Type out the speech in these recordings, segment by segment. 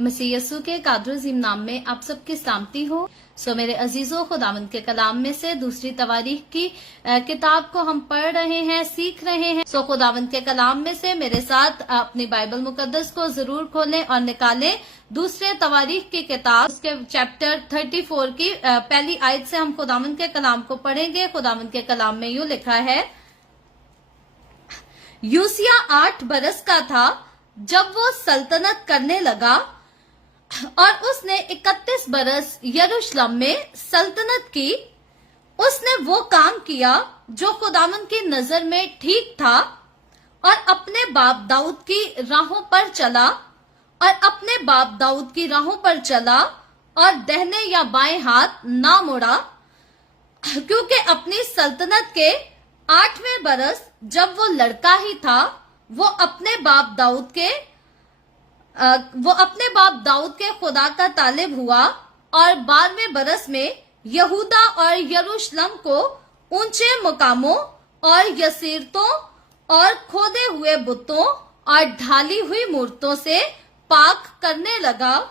मसीह यसू के कादर अजीम नाम में आप सबकी सलामती हो। मेरे अजीजों, खुदावंद के कलाम में से दूसरी तवारीख की किताब को हम पढ़ रहे हैं, सीख रहे हैं। खुदावंद के कलाम में से मेरे साथ अपनी बाइबल मुकद्दस को जरूर खोलें और निकालें। दूसरे तवारीख की किताब उसके चैप्टर 34 की पहली आयत से हम खुदावंद के कलाम को पढ़ेंगे। खुदावंद के कलाम में यूं लिखा है, यूसिया 8 बरस का था जब वो सल्तनत करने लगा और उसने 31 बरस यरूशलेम में सल्तनत की। उसने वो काम किया जो खुदावंद की नजर में ठीक था और अपने बाप दाऊद की राहों पर चला और दाहिने या बाएं हाथ ना मोड़ा, क्योंकि अपनी सल्तनत के 8वें बरस जब वो लड़का ही था, वो अपने बाप दाऊद के खुदा का तालिब हुआ और 12वें बरस में यहूदा और यरूशलेम को ऊंचे मुकामों और यसीरतों और खोदे हुए बुतों और ढाली हुई मूर्तों से पाक करने लगा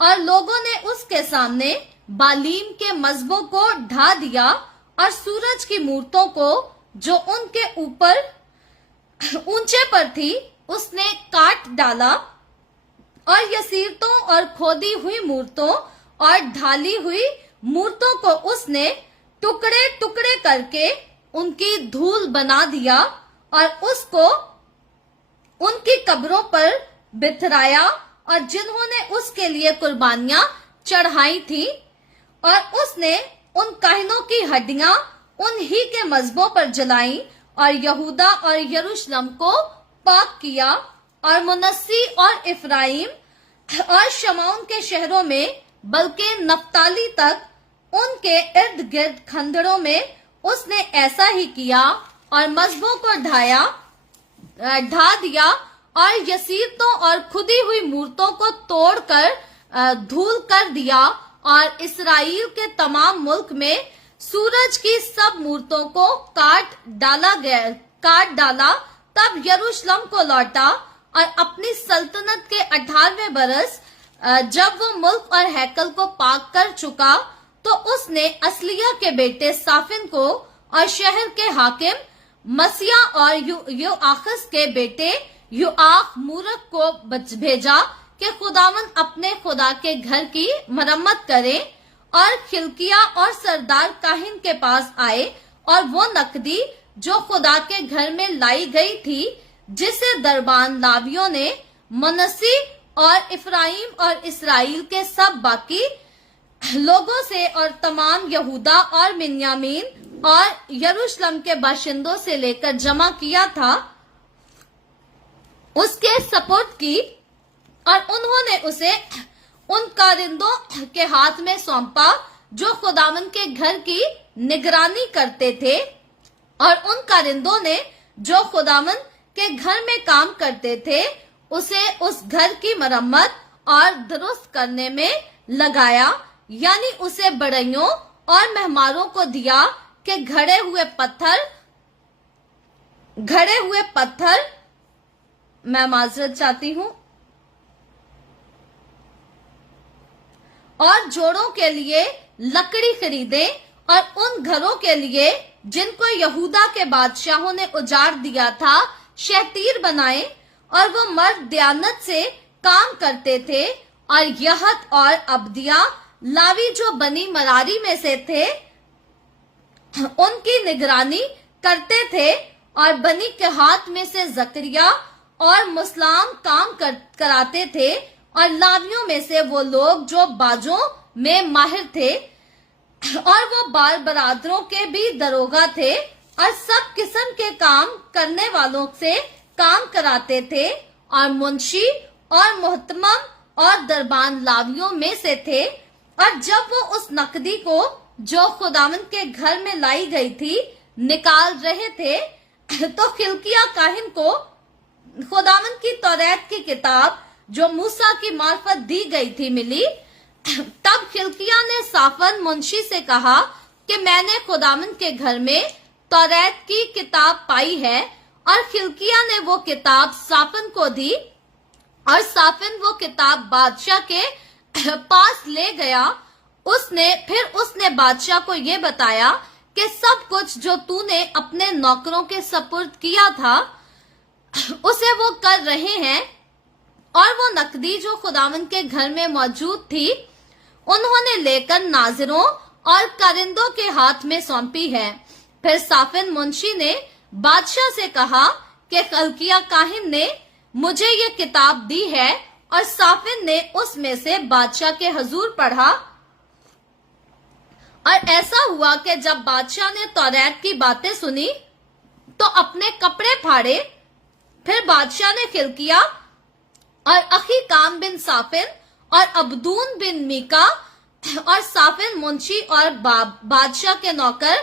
और लोगों ने उसके सामने बालीम के मजबों को ढा दिया और सूरज की मूर्तों को जो उनके ऊपर ऊंचे पर थी उसने काट डाला और यसीरतों और खोदी हुई मूर्तों और ढाली हुई मूर्तों को उसने टुकड़े टुकड़े करके उनकी धूल बना दिया और उसको उनकी कब्रों पर बिथराया और जिन्होंने उसके लिए कुर्बानियां चढ़ाई थी, और उसने उन काहिनों की हड्डियां उन्हीं के मजबों पर जलाई और यहूदा और यरूशलेम को पाक किया और मुनस्सी और इफ्राइम और शमाउन के शहरों में बल्कि नफ्ताली तक उनके इर्द गिर्द खंडरों में उसने ऐसा ही किया और मजबों को ढा दिया और यसीरतों और खुदी हुई मूर्तों को तोड़कर धूल कर दिया और इसराइल के तमाम मुल्क में सूरज की सब मूर्तों को काट डाला। तब यरूशलेम को लौटा और अपनी सल्तनत के 18वें बरस जब वो मुल्क और हैकल को पाक कर चुका, तो उसने असलिया के बेटे साफिन को और शहर के हाकिम मसिया और योआखस के बेटे योआख मूरख को भेजा कि खुदावंद अपने खुदा के घर की मरम्मत करे, और खिलकिया और सरदार काहिन के पास आए और वो नकदी जो खुदा के घर में लाई गई थी, जिसे दरबान लावियों ने मनसी और इफ्राइम और इसराइल के सब बाकी लोगों से और तमाम यहूदा और बिन्यामीन और यरूशलेम के बाशिंदों से लेकर जमा किया था, उसके सपोर्ट की, और उन्होंने उसे उन कारिंदों के हाथ में सौंपा जो खुदावंद के घर की निगरानी करते थे, और उन कारिंदों ने जो खुदावंद के घर में काम करते थे उसे उस घर की मरम्मत और दुरुस्त करने में लगाया, यानी उसे बढ़इयों और मेहमानों को दिया कि घड़े हुए पत्थर मैं माजरत चाहती हूं, और जोड़ों के लिए लकड़ी खरीदे और उन घरों के लिए जिनको यहूदा के बादशाहों ने उजाड़ दिया था शहतीर बनाए, और वो मर्द दयानत से काम करते थे, और यहत और अब्दिया लावी जो बनी मरारी में से थे उनकी निगरानी करते थे, और बनी के हाथ में से जकरिया और मुसलाम काम कराते थे, और लावियों में से वो लोग जो बाजों में माहिर थे, और वो बाल बरादरों के भी दरोगा थे, और सब किस्म के काम करने वालों से काम कराते थे, और मुंशी और मोहतमम और दरबान लावियों में से थे। और जब वो उस नकदी को जो खुदावंद के घर में लाई गई थी निकाल रहे थे, तो खिलकिया काहिन को खुदावंद की तौरात की किताब जो मूसा की मार्फत दी गई थी मिली। तब खिलकिया ने साफन मुंशी से कहा कि मैंने खुदावंद के घर में तौरात की किताब पाई है, और खिलकिया ने वो किताब साफन को दी। और साफिन वो किताब बादशाह के पास ले गया। उसने बादशाह को ये बताया कि सब कुछ जो तूने अपने नौकरों के सपुर्द किया था उसे वो कर रहे हैं, और वो नकदी जो खुदावंद के घर में मौजूद थी उन्होंने लेकर नाजिरों और कारिंदों के हाथ में सौंपी है। फिर साफिन मुंशी ने बादशाह से कहा कि खल्किया काहिन ने मुझे ये किताब दी है, और साफिन ने उसमें से बादशाह के हुजूर पढ़ा। और ऐसा हुआ कि जब बादशाह ने तौरात की बातें सुनी तो अपने कपड़े फाड़े। फिर बादशाह ने खिलकिया और अहीकाम बिन साफिन और अब्दून बिन मीका और साफिन मुंशी और बादशाह के नौकर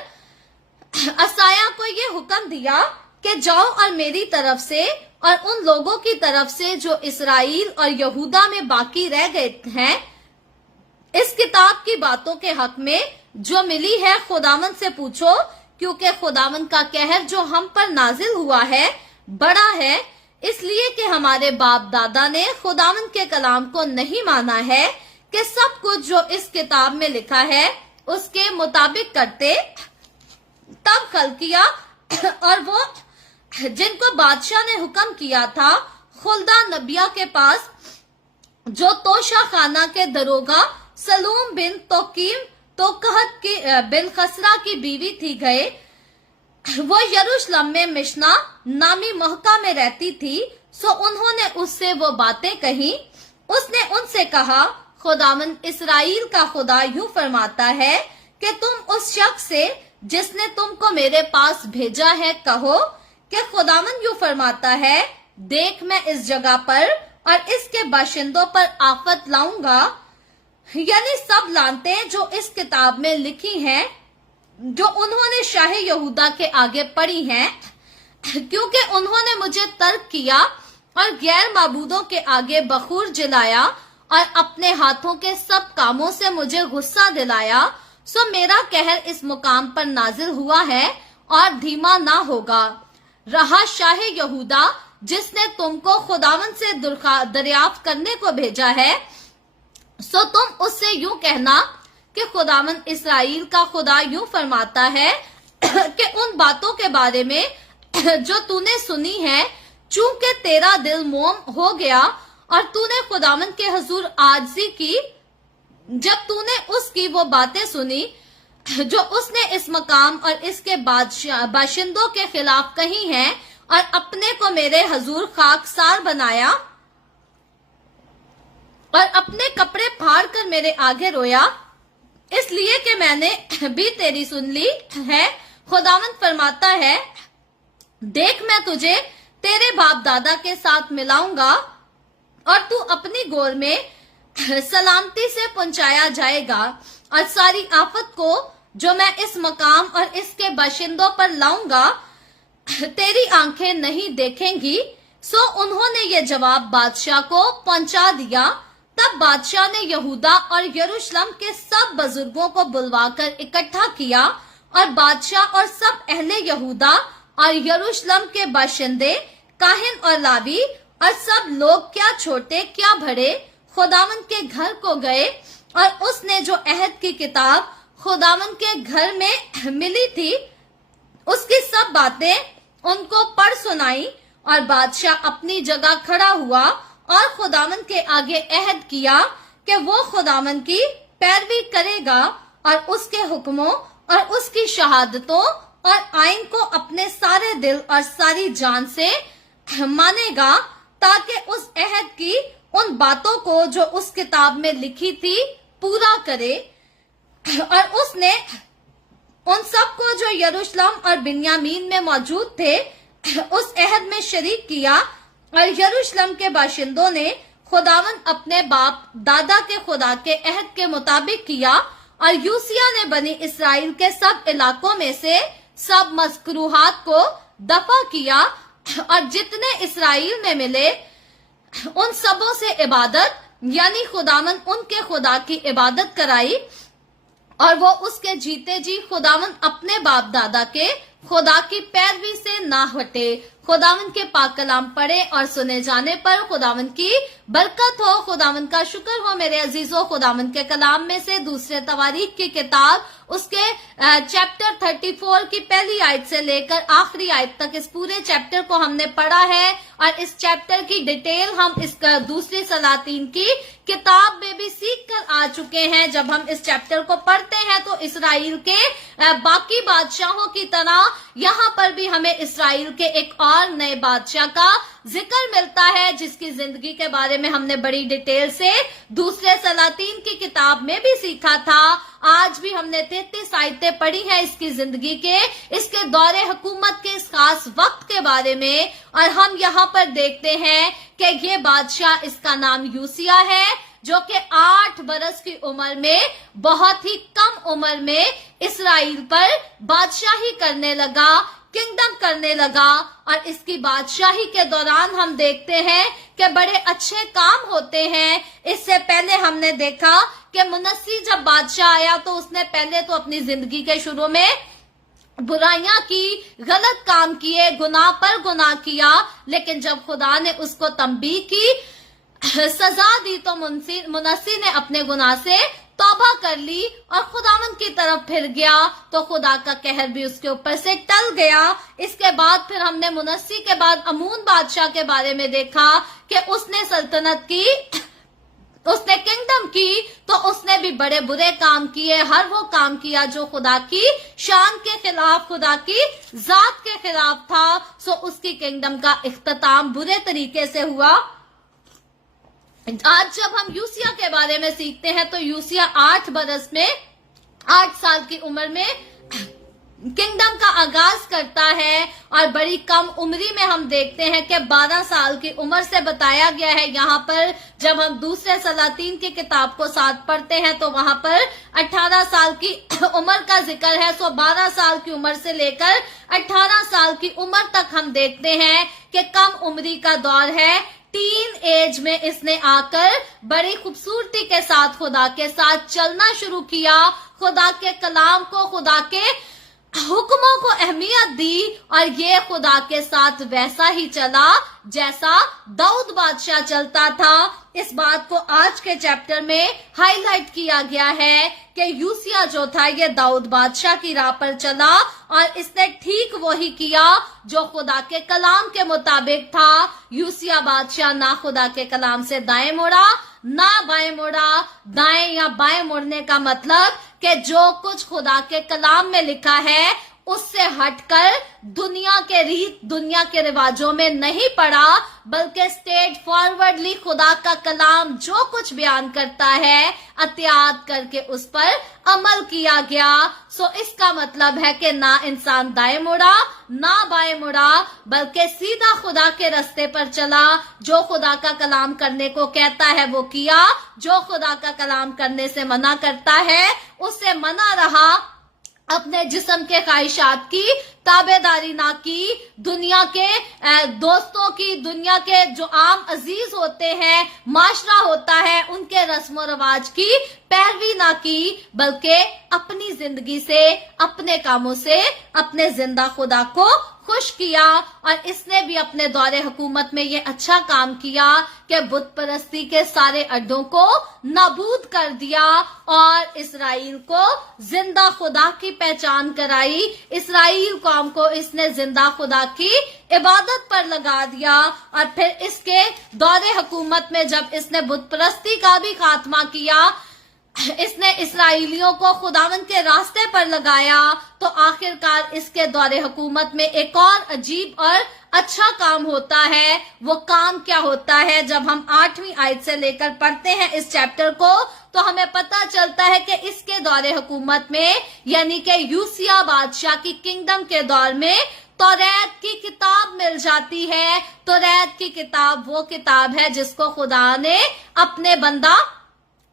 असाया को ये हुक्म दिया कि जाओ और मेरी तरफ से और उन लोगों की तरफ से जो इसराइल और यहूदा में बाकी रह गए हैं, इस किताब की बातों के हक में जो मिली है खुदावंद से पूछो, क्योंकि खुदावंद का कहर जो हम पर नाजिल हुआ है बड़ा है, इसलिए कि हमारे बाप दादा ने खुदावंद के कलाम को नहीं माना है कि सब कुछ जो इस किताब में लिखा है उसके मुताबिक करते। तब खल्किया और वो जिनको बादशाह ने हुक्म किया था खुल्दा नबिया के पास, जो तोशा खाना के दरोगा सलूम बिन तोकीम तोकहत की बिन खसरा की बीवी थी गए। वो यरूशलेम में मिशना नामी महका में रहती थी। सो उन्होंने उससे वो बातें कही। उसने उनसे कहा, खुदावंद इसराइल का खुदा यूं फरमाता है कि तुम उस शख्स से जिसने तुमको मेरे पास भेजा है कहो कि खुदावंद यूं फरमाता है, देख मैं इस जगह पर और इसके बाशिंदों पर आफत लाऊंगा, यानी सब लानतें जो इस किताब में लिखी हैं, जो उन्होंने शाह यहूदा के आगे पढ़ी हैं, क्योंकि उन्होंने मुझे तर्क किया और गैर माबूदों के आगे बखूर जलाया और अपने हाथों के सब कामों से मुझे गुस्सा दिलाया। सो मेरा कहर इस मुकाम पर नाजिल हुआ है और धीमा ना होगा। रहा शाह यहूदा जिसने तुमको खुदावंद से दरियाफ्त करने को भेजा है, सो तुम उससे यूं कहना कि खुदावंद इसराइल का खुदा यूं फरमाता है कि उन बातों के बारे में जो तूने सुनी है, चूंकि तेरा दिल मोम हो गया और तूने खुदावंद के हुजूर आजिज़ी की, जब तूने उसकी वो बातें सुनी जो उसने इस मकाम और इसके बाशिंदों के खिलाफ कही हैं, और अपने को मेरे हुजूर खाकसार बनाया और अपने कपड़े फाड़ कर मेरे आगे रोया, इसलिए कि मैंने भी तेरी सुन ली है। खुदावंद फरमाता है, देख मैं तुझे तेरे बाप दादा के साथ मिलाऊंगा और तू अपनी गोद में सलामती से पहुंचाया जाएगा, और सारी आफत को जो मैं इस मकाम और इसके बाशिंदों पर लाऊंगा तेरी आंखें नहीं देखेंगी। सो उन्होंने ये जवाब बादशाह को पहुंचा दिया। तब बादशाह ने यहूदा और यरूशलेम के सब बुजुर्गों को बुलवाकर इकट्ठा किया, और बादशाह और सब अहले यहूदा और यरूशलेम के बाशिंदे, काहिन और लावी और सब लोग, क्या छोटे क्या बड़े, खुदावंद के घर को गए, और उसने जो अहद की किताब खुदावंद के घर में मिली थी उसकी सब बातें उनको पढ़ सुनाई। और बादशाह अपनी जगह खड़ा हुआ और खुदावंद के आगे अहद किया कि वो खुदावंद की पैरवी करेगा और उसके हुक्मों और उसकी शहादतों और आइन को अपने सारे दिल और सारी जान से मानेगा, ताकि उस अहद की उन बातों को जो उस किताब में लिखी थी पूरा करे। और उसने उन सबको जो यरूशलेम और बिन्यामीन में मौजूद थे उस अहद में शरीक किया, और यरूशलेम के बाशिंदों ने खुदावंद अपने बाप दादा के खुदा के अहद के मुताबिक किया। और यूसिया ने बनी इसराइल के सब इलाकों में से सब मज़कूरात को दफा किया, और जितने इसराइल में मिले उन सबों से इबादत, यानी खुदावंद उनके खुदा की इबादत कराई, और वो उसके जीते जी खुदावंद अपने बाप दादा के खुदा की पैरवी से ना हटे। खुदावंद के पाक कलाम पढ़े और सुने जाने पर खुदावंद की बरकत हो। खुदावंद का शुक्र हो मेरे अजीजों, खुदावंद के कलाम में से दूसरे तवारीख की किताब उसके चैप्टर 34 की पहली आयत से लेकर आखिरी आयत तक इस पूरे चैप्टर को हमने पढ़ा है और इस चैप्टर की डिटेल हम इस दूसरी सलातीन की किताब में भी सीख कर आ चुके हैं। जब हम इस चैप्टर को पढ़ते हैं तो इसराइल के बाकी बादशाहों की तरह यहाँ पर भी हमें इसराइल के एक और नए बादशाह का जिक्र मिलता है, जिसकी जिंदगी के बारे में हमने बड़ी डिटेल से दूसरे सलातीन की किताब में भी सीखा था। आज भी हमने 33 आयतें पढ़ी हैं इसकी जिंदगी के, इसके दौरे हुकूमत के इस खास वक्त के बारे में, और हम यहाँ पर देखते हैं कि ये बादशाह, इसका नाम यूसिया है, जो कि 8 बरस की उम्र में, बहुत ही कम उम्र में इसराइल पर बादशाही करने लगा, किंगडम करने लगा। और इसकी बादशाही के दौरान हम देखते हैं कि बड़े अच्छे काम होते हैं। इससे पहले हमने देखा कि मुनस्सी जब बादशाह आया तो उसने पहले तो अपनी जिंदगी के शुरू में बुराइयां की, गलत काम किए, गुनाह पर गुनाह किया, लेकिन जब खुदा ने उसको तंबीह की, सजा दी, तो मुनस्सी ने अपने गुनाह से तौबा कर ली और खुदावंद की तरफ फिर गया, तो खुदा का कहर भी उसके ऊपर से टल गया। इसके बाद फिर हमने मुनस्सी के बाद अमून बादशाह के बारे में देखा कि उसने सल्तनत की, उसने किंगडम की, तो उसने भी बड़े बुरे काम किए, हर वो काम किया जो खुदा की शान के खिलाफ, खुदा की जात के खिलाफ था। सो उसकी किंगडम का इख्तिताम बुरे तरीके से हुआ। आज जब हम यूसिया के बारे में सीखते हैं तो यूसिया 8 बरस में, 8 साल की उम्र में किंगडम का आगाज करता है, और बड़ी कम उम्री में हम देखते हैं कि 12 साल की उम्र से बताया गया है। यहाँ पर जब हम दूसरे सलातीन की किताब को साथ पढ़ते हैं तो वहां पर 18 साल की उम्र का जिक्र है। सो 12 साल की उम्र से लेकर 18 साल की उम्र तक हम देखते हैं कि कम उम्री का दौर है। टीन एज में इसने आकर बड़ी खूबसूरती के साथ खुदा के साथ चलना शुरू किया, खुदा के कलाम को, खुदा के हुक्मों को अहमियत दी, और ये खुदा के साथ वैसा ही चला जैसा दाऊद बादशाह चलता था। इस बात को आज के चैप्टर में हाईलाइट किया गया है कि यूसिया जो था ये दाऊद बादशाह की राह पर चला, और इसने ठीक वही किया जो खुदा के कलाम के मुताबिक था। यूसिया बादशाह ना खुदा के कलाम से दाएं मुड़ा ना बाएं मुड़ा। दाएं या बाएं मुड़ने का मतलब कि जो कुछ खुदा के कलाम में लिखा है उससे हटकर दुनिया के रीत, दुनिया के रिवाजों में नहीं पड़ा, बल्कि स्ट्रेट फॉरवर्डली खुदा का कलाम जो कुछ बयान करता है अतियात करके उस पर अमल किया गया। सो इसका मतलब है कि ना इंसान दाएं मुड़ा ना बाएं मुड़ा, बल्कि सीधा खुदा के रास्ते पर चला। जो खुदा का कलाम करने को कहता है वो किया, जो खुदा का कलाम करने से मना करता है उससे मना रहा। अपने जिस्म के ख्वाहिशात की ताबेदारी ना की, दुनिया के दोस्तों की, दुनिया के जो आम अजीज होते हैं, माशरा होता है, उनके रस्म रिवाज की पैरवी ना की, बल्कि अपनी जिंदगी से, अपने कामों से अपने जिंदा खुदा को खुश किया। और इसने भी अपने दौरे हुकूमत में ये अच्छा काम किया कि बुत परस्ती के सारे अड्डों को नाबूद कर दिया और इसराइल को जिंदा खुदा की पहचान कराई। इसराइल कौम को इसने जिंदा खुदा की इबादत पर लगा दिया। और फिर इसके दौरे हुकूमत में जब इसने बुत परस्ती का भी खात्मा किया, इसने इसराइलियों को खुदावंद के रास्ते पर लगाया, तो आखिरकार इसके दौरे हुकूमत में एक और अजीब और अच्छा काम होता है। वो काम क्या होता है? जब हम 8वीं आयत से लेकर पढ़ते हैं इस चैप्टर को, तो हमें पता चलता है कि इसके दौरे हुकूमत में, यानी कि यूसिया बादशाह की किंगडम के दौर में, तौरात की किताब मिल जाती है। तौरात की किताब वो किताब है जिसको खुदा ने अपने बंदा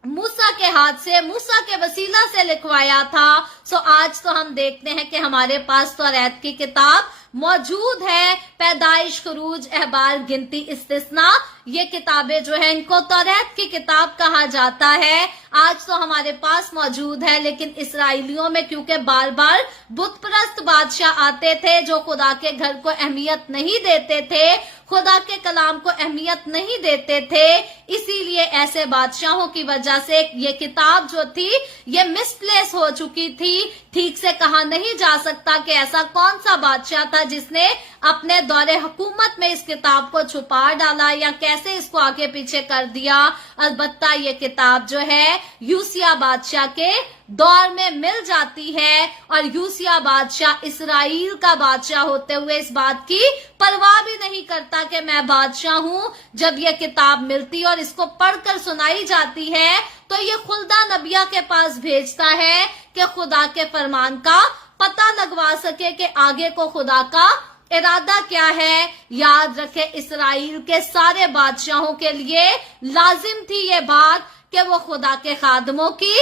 मूसा के हाथ से, मूसा के वसीला से लिखवाया था। सो आज तो हम देखते हैं कि हमारे पास तौरात की किताब मौजूद है। पैदाइश, खुरूज, अहबार, गिनती, इस्तिस्ना, ये किताबें जो है इनको तौरात की किताब कहा जाता है। आज तो हमारे पास मौजूद है, लेकिन इसराइलियों में क्योंकि बार बार बुत परस्त बादशाह आते थे जो खुदा के घर को अहमियत नहीं देते थे, खुदा के कलाम को अहमियत नहीं देते थे, इसीलिए ऐसे बादशाहों की वजह से ये किताब जो थी ये मिसप्लेस हो चुकी थी। ठीक से कहा नहीं जा सकता कि ऐसा कौन सा बादशाह था जिसने अपने दौरे हुकूमत में इस किताब को छुपा डाला या कैसे इसको आगे पीछे कर दिया। अलबत्ता ये किताब जो है यूसिया बादशाह के दौर में मिल जाती है, और यूसिया बादशाह इसराइल का बादशाह होते हुए इस बात की परवाह भी नहीं करता कि मैं बादशाह हूँ। जब ये किताब मिलती और इसको पढ़कर सुनाई जाती है तो ये खुल्दा नबिया के पास भेजता है कि खुदा के फरमान का पता लगवा सके कि आगे को खुदा का इरादा क्या है। याद रखे, इसराइल के सारे बादशाहों के लिए लाजिम थी ये बात कि वो खुदा के खादमों की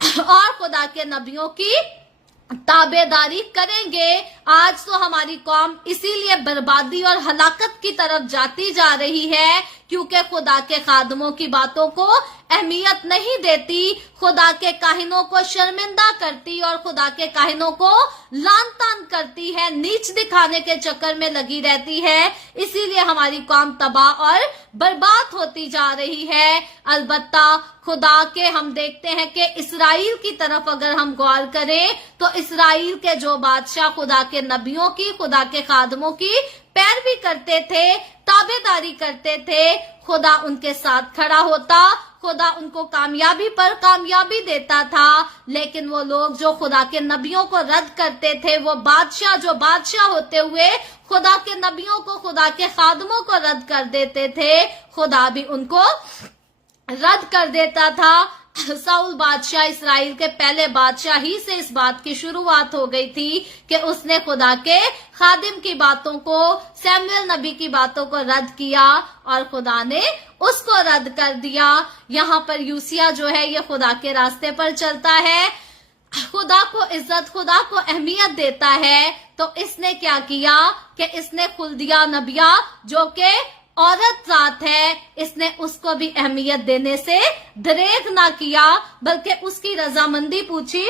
और खुदा के नबियों की ताबेदारी करेंगे। आज तो हमारी कौम इसीलिए बर्बादी और हलाकत की तरफ जाती जा रही है क्योंकि खुदा के खादमों की बातों को अहमियत नहीं देती, खुदा के काहिनों को शर्मिंदा करती और खुदा के काहिनों को लान तान करती है, नीच दिखाने के चक्कर में लगी रहती है। इसीलिए हमारी कौम तबाह और बर्बाद होती जा रही है। अलबत्ता खुदा के हम देखते हैं कि इसराइल की तरफ अगर हम गौर करें तो इसराइल के जो बादशाह खुदा के नबियों की, खुदा के खादमों की पैरवी करते थे, ताबेदारी करते थे, खुदा उनके साथ खड़ा होता, खुदा उनको कामयाबी पर कामयाबी देता था। लेकिन वो लोग जो खुदा के नबियों को रद्द करते थे, वो बादशाह जो बादशाह होते हुए खुदा के नबियों को, खुदा के खादमों को रद्द कर देते थे, खुदा भी उनको रद्द कर देता था। साउल बादशाह इसराइल के पहले बादशाह ही से इस बात की शुरुआत हो गई थी कि उसने खुदा के खादिम की बातों को, सैमुएल नबी की बातों को रद्द किया और खुदा ने उसको रद्द कर दिया। यहाँ पर यूसिया जो है ये खुदा के रास्ते पर चलता है, खुदा को इज्जत, खुदा को अहमियत देता है। तो इसने क्या किया कि इसने खुल्दिया नबिया जो कि औरत जात है, इसने उसको भी अहमियत देने से दरेग ना किया, बल्कि उसकी रजामंदी पूछी,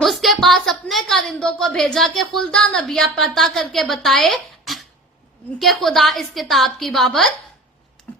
उसके पास अपने कारिंदों को भेजा कि खुल्दा नबिया पता करके बताए कि खुदा इस किताब की बाबत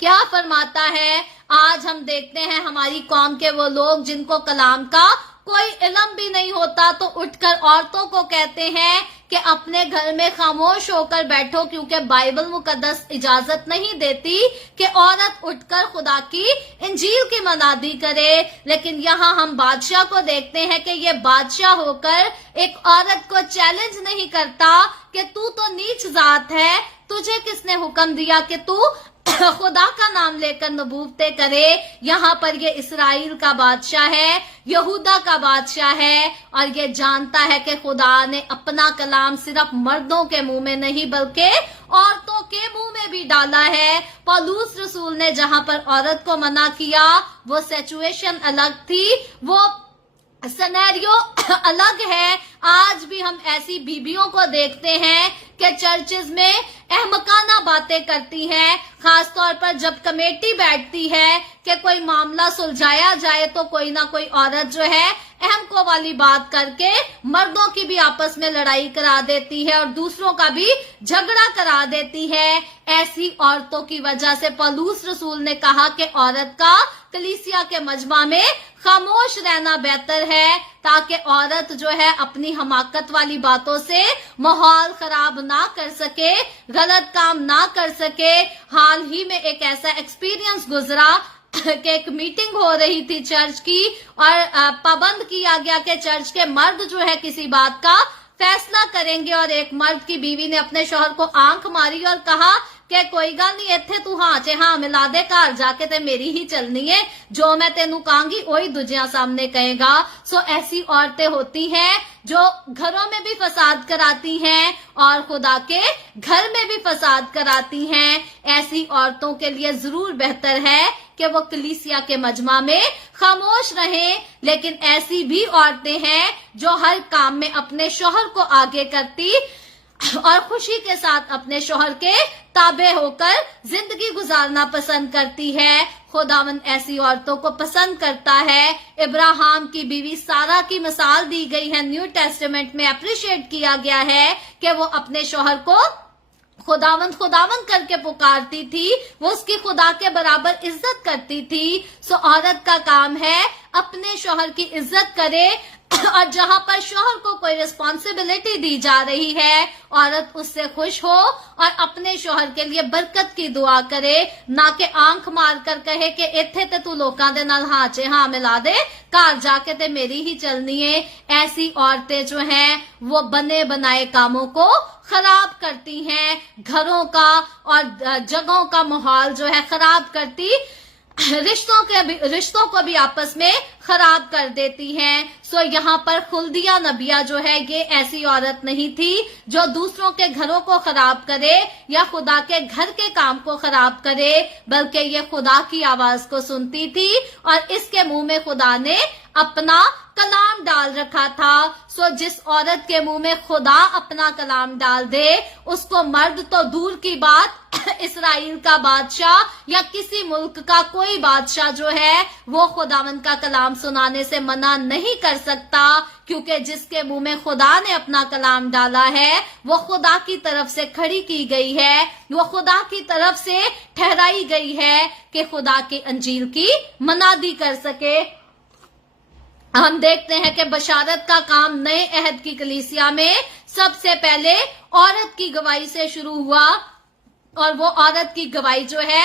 क्या फरमाता है। आज हम देखते हैं हमारी कौम के वो लोग जिनको कलाम का कोई इल्म भी नहीं होता तो उठकर औरतों को कहते हैं कि अपने घर में खामोश होकर बैठो, क्योंकि बाइबल मुकद्दस इजाजत नहीं देती कि औरत उठकर खुदा की इंजील की मनादी करे। लेकिन यहाँ हम बादशाह को देखते हैं कि ये बादशाह होकर एक औरत को चैलेंज नहीं करता कि तू तो नीच जात है, तुझे किसने हुक्म दिया कि तू खुदा का नाम लेकर नबूवतें करे। यहाँ पर ये इसराइल का बादशाह है, यहूदा का बादशाह है, और ये जानता है कि खुदा ने अपना कलाम सिर्फ मर्दों के मुंह में नहीं बल्कि औरतों के मुंह में भी डाला है। पौलुस रसूल ने जहाँ पर औरत को मना किया वो सिचुएशन अलग थी, वो सिनेरियो अलग है। आज भी हम ऐसी बीबियों को देखते हैं कि चर्चेज में अहमकाना बातें करती हैं, खासतौर पर जब कमेटी बैठती है कि कोई मामला सुलझाया जाए तो कोई ना कोई औरत जो है अहमको वाली बात करके मर्दों की भी आपस में लड़ाई करा देती है और दूसरों का भी झगड़ा करा देती है। ऐसी औरतों की वजह से पौलुस रसूल ने कहा कि औरत का कलीसिया के मजमा में खामोश रहना बेहतर है, ताकि औरत जो है अपनी हमाकत वाली बातों से माहौल खराब ना कर सके, गलत काम ना कर सके। हाल ही में एक ऐसा एक्सपीरियंस गुजरा कि एक मीटिंग हो रही थी चर्च की और पाबंद किया गया कि चर्च के मर्द जो है किसी बात का फैसला करेंगे, और एक मर्द की बीवी ने अपने शौहर को आंख मारी और कहा कि कोई गल नहीं, इत्थे तू हाँ मिला दे, घर जाके ते मेरी ही चलनी है, जो मैं तेनू कहांगी वही दूजिया सामने कहेगा। सो ऐसी औरतें होती हैं जो घरों में भी फसाद कराती हैं और खुदा के घर में भी फसाद कराती हैं। ऐसी औरतों के लिए जरूर बेहतर है कि वो कलीसिया के मजमा में खामोश रहें। लेकिन ऐसी भी औरतें हैं जो हर काम में अपने शौहर को आगे करती और खुशी के साथ अपने शौहर के ताबे होकर जिंदगी गुजारना पसंद करती है। खुदावंद ऐसी औरतों को पसंद करता है। इब्राहिम की बीवी सारा की मिसाल दी गई है, न्यू टेस्टामेंट में अप्रिशिएट किया गया है कि वो अपने शौहर को खुदावंद खुदावंद करके पुकारती थी, वो उसकी खुदा के बराबर इज्जत करती थी। सो औरत का काम है अपने शौहर की इज्जत करे, और जहां पर शौहर को कोई रिस्पॉन्सिबिलिटी दी जा रही है, औरत उससे खुश हो और अपने शौहर के लिए बरकत की दुआ करे, ना कि आंख मार कर कहे कि इत्थे ते तू लोकां दे नाल हाचे हाँ मिला दे, घर जाके ते मेरी ही चलनी है। ऐसी औरतें जो हैं वो बने बनाए कामों को खराब करती हैं, घरों का और जगहों का माहौल जो है खराब करती, रिश्तों को भी आपस में खराब कर देती हैं। सो यहाँ पर खुल्दिया नबिया जो है ये ऐसी औरत नहीं थी जो दूसरों के घरों को खराब करे या खुदा के घर के काम को खराब करे, बल्कि ये खुदा की आवाज को सुनती थी और इसके मुंह में खुदा ने अपना कलाम डाल रखा था। सो जिस औरत के मुंह में खुदा अपना कलाम डाल दे, उसको मर्द तो दूर की बात इसराइल का बादशाह या किसी मुल्क का कोई बादशाह जो है वो खुदावंद का कलाम सुनाने से मना नहीं कर सकता, क्योंकि जिसके मुंह में खुदा ने अपना कलाम डाला है वो खुदा की तरफ से खड़ी की गई है, वो खुदा की तरफ से ठहराई गई है कि खुदा की अंजील की मनादी कर सके। हम देखते हैं कि बशारत का काम नए अहद की कलीसिया में सबसे पहले औरत की गवाही से शुरू हुआ, और वो औरत की गवाही जो है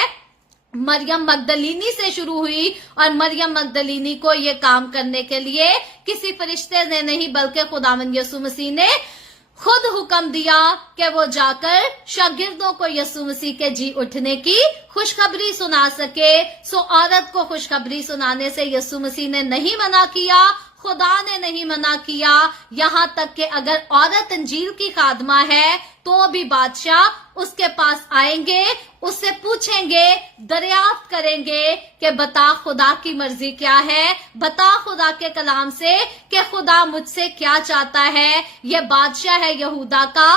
मरियम मगदलीनी से शुरू हुई। और मरियम मगदलीनी को ये काम करने के लिए किसी फरिश्ते ने नहीं बल्कि खुदावंद यीशु मसीह ने खुद हुक्म दिया कि वो जाकर शागिर्दों को यीशु मसीह के जी उठने की खुशखबरी सुना सके। सो औरत को खुशखबरी सुनाने से यीशु मसीह ने नहीं मना किया, खुदा ने नहीं मना किया। यहाँ तक कि अगर औरत अंजील की खादमा है तो भी बादशाह उसके पास आएंगे, उससे पूछेंगे, दरियाफ्त करेंगे कि बता खुदा की मर्जी क्या है, बता खुदा के कलाम से कि खुदा मुझसे क्या चाहता है। ये बादशाह है यहूदा का,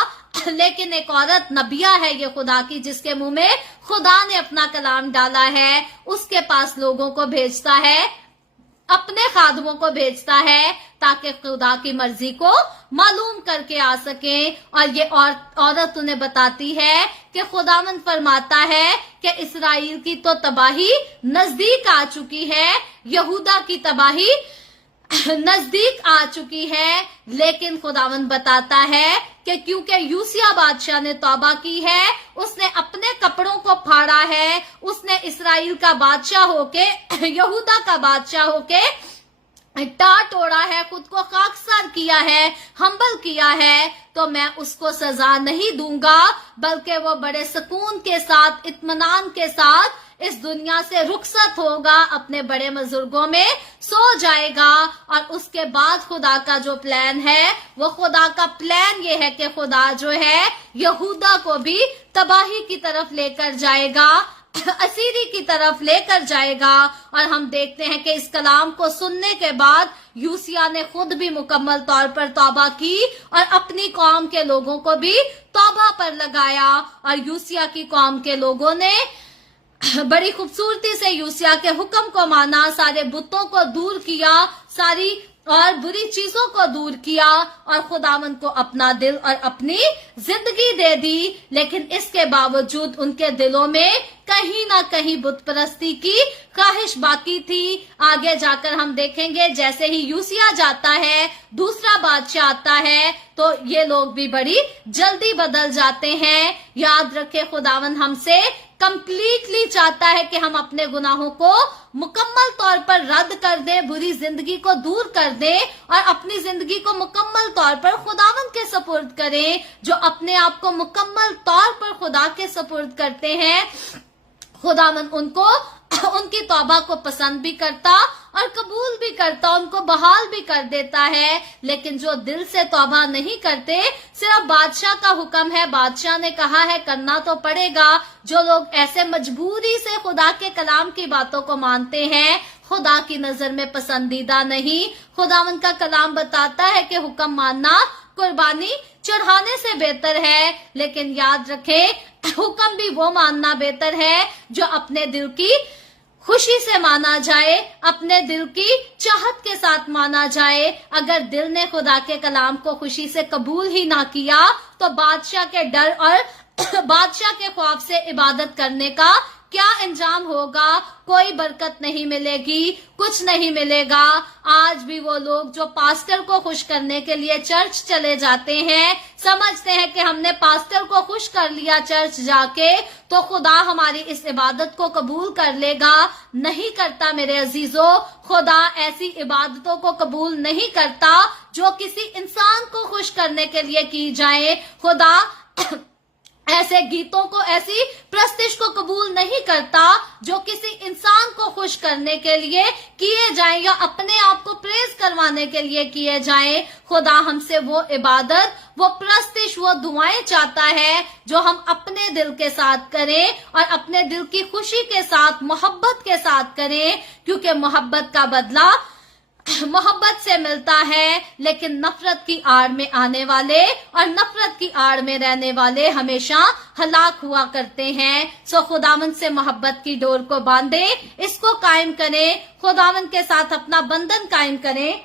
लेकिन एक औरत नबिया है ये खुदा की, जिसके मुंह में खुदा ने अपना कलाम डाला है। उसके पास लोगों को भेजता है, अपने खादमों को भेजता है ताकि खुदा की मर्जी को मालूम करके आ सके। और ये औरत उन्हें बताती है कि खुदावंद फरमाता है कि इसराइल की तो तबाही नजदीक आ चुकी है, यहूदा की तबाही नजदीक आ चुकी है। लेकिन खुदावंद बताता है कि क्योंकि यूसिया बादशाह ने तौबा की है, उसने अपने कपड़ों को फाड़ा है, उसने इसराइल का बादशाह होके यहूदा का बादशाह होके टाट ओढ़ा है, खुद को खाकसार किया है, हम्बल किया है, तो मैं उसको सजा नहीं दूंगा, बल्कि वो बड़े सुकून के साथ, इत्मीनान के साथ इस दुनिया से रुखसत होगा, अपने बड़े बुजुर्गों में सो जाएगा। और उसके बाद खुदा का जो प्लान है, वो खुदा का प्लान ये है कि खुदा जो है यहूदा को भी तबाही की तरफ लेकर जाएगा, असीरी की तरफ लेकर जाएगा। और हम देखते हैं कि इस कलाम को सुनने के बाद यूसिया ने खुद भी मुकम्मल तौर पर तौबा की और अपनी कौम के लोगों को भी तौबा पर लगाया। और यूसिया की कौम के लोगों ने बड़ी खूबसूरती से यूसिया के हुक्म को माना, सारे बुतों को दूर किया, सारी और बुरी चीजों को दूर किया और खुदावंद को अपना दिल और अपनी जिंदगी दे दी। लेकिन इसके बावजूद उनके दिलों में कहीं ना कहीं बुत परस्ती की ख्वाहिश बाकी थी। आगे जाकर हम देखेंगे जैसे ही यूसिया जाता है, दूसरा बादशाह आता है, तो ये लोग भी बड़ी जल्दी बदल जाते हैं। याद रखें, खुदावंद हमसे कंप्लीटली चाहता है कि हम अपने गुनाहों को मुकम्मल तौर पर रद्द कर दें, बुरी जिंदगी को दूर कर दें और अपनी जिंदगी को मुकम्मल तौर पर खुदावंद के सुपुर्द करें। जो अपने आप को मुकम्मल तौर पर खुदा के सुपुर्द करते हैं, खुदावंद उनको उनकी तौबा को पसंद भी करता और कबूल भी करता, उनको बहाल भी कर देता है। लेकिन जो दिल से तौबा नहीं करते, सिर्फ बादशाह का हुक्म है, बादशाह ने कहा है, करना तो पड़ेगा। जो लोग ऐसे मजबूरी से खुदा के कलाम की बातों को मानते हैं, खुदा की नजर में पसंदीदा नहीं। खुदावंद का कलाम बताता है कि हुक्म मानना कुर्बानी चढ़ाने से बेहतर है, लेकिन याद रखें हुक्म भी वो मानना बेहतर है जो अपने दिल की खुशी से माना जाए, अपने दिल की चाहत के साथ माना जाए। अगर दिल ने खुदा के कलाम को खुशी से कबूल ही ना किया तो बादशाह के डर और बादशाह के ख्वाब से इबादत करने का क्या अंजाम होगा? कोई बरकत नहीं मिलेगी, कुछ नहीं मिलेगा। आज भी वो लोग जो पास्टर को खुश करने के लिए चर्च चले जाते हैं, समझते हैं कि हमने पास्टर को खुश कर लिया चर्च जाके तो खुदा हमारी इस इबादत को कबूल कर लेगा। नहीं करता मेरे अजीजों, खुदा ऐसी इबादतों को कबूल नहीं करता जो किसी इंसान को खुश करने के लिए की जाए। खुदा ऐसे गीतों को, ऐसी प्रस्तिश को कबूल नहीं करता जो किसी इंसान को खुश करने के लिए किए जाएं या अपने आप को प्रेज करवाने के लिए किए जाएं। खुदा हमसे वो इबादत, वो प्रस्तिश, वो दुआएं चाहता है जो हम अपने दिल के साथ करें और अपने दिल की खुशी के साथ, मोहब्बत के साथ करें, क्योंकि मोहब्बत का बदला मोहब्बत से मिलता है, लेकिन नफरत की आड़ में आने वाले और नफरत की आड़ में रहने वाले हमेशा हलाक हुआ करते हैं। सो खुदावंद से मोहब्बत की डोर को बांधे, इसको कायम करें, खुदावंद के साथ अपना बंधन कायम करें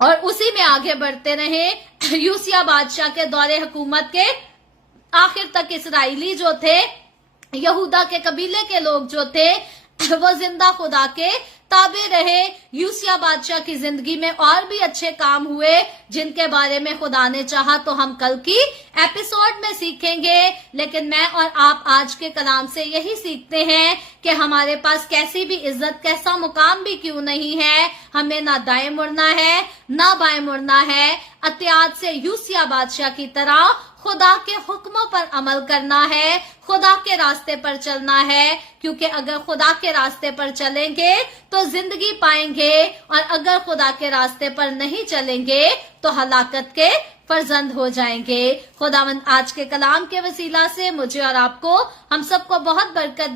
और उसी में आगे बढ़ते रहें। यूसिया बादशाह के दौरे हुकूमत के आखिर तक इसराइली जो थे, यहूदा के कबीले के लोग जो थे, वो जिंदा खुदा के ताबे रहे। यूसिया बादशाह की जिंदगी में और भी अच्छे काम हुए जिनके बारे में खुदा ने चाहा तो हम कल की एपिसोड में सीखेंगे, लेकिन मैं और आप आज के कलाम से यही सीखते हैं कि हमारे पास कैसी भी इज्जत, कैसा मुकाम भी क्यों नहीं है, हमें ना दाएं मुड़ना है ना बाएं मुड़ना है। अतियात से यूसिया बादशाह की तरह खुदा के हुक्मों पर अमल करना है, खुदा के रास्ते पर चलना है, क्योंकि अगर खुदा के रास्ते पर चलेंगे तो जिंदगी पाएंगे और अगर खुदा के रास्ते पर नहीं चलेंगे तो हलाकत के फर्जंद हो जाएंगे। खुदावंद आज के कलाम के वसीला से मुझे और आपको, हम सबको बहुत बरकत